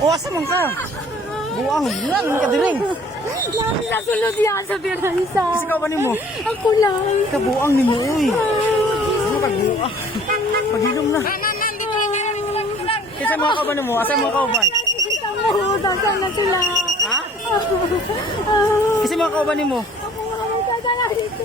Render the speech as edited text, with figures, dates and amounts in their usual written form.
O, asa man ka? Buang lang, ka diring. Lami na sulod yan sa Biransa. Kasi ka ba ni mo? Ako lang. Kabuang ni mo, uy. Ano ka buang? Pag-inom na. Kasi mga kauban ni mo, asa mga kauban? Nakikita mo, dasan na sila. Ha? Kasi mga kauban ni mo. Ako nga magdadala dito.